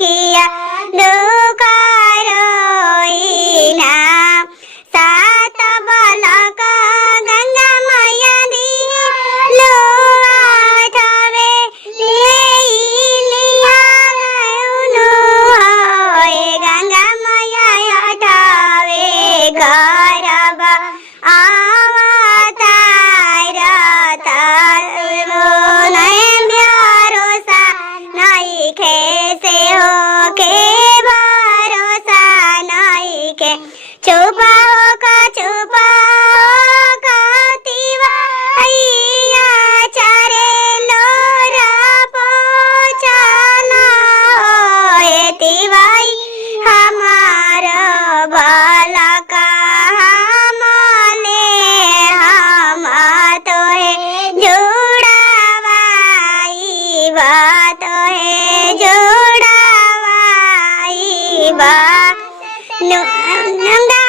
किया दुकारोइना सात बालक गंगा मैया दिलो आठवे लिया गौनु होए गंगा मैया आठवे गरब अवतार तारो नय भरोसा नहीं खेसे हो के भरोसा नहीं के छुपाओ का तिवैया चारे लोरा पोछना होए तिवै हमारो बालका हमले हम तोहे जुड़ावाई बात है जुड़ावाई बा नंगा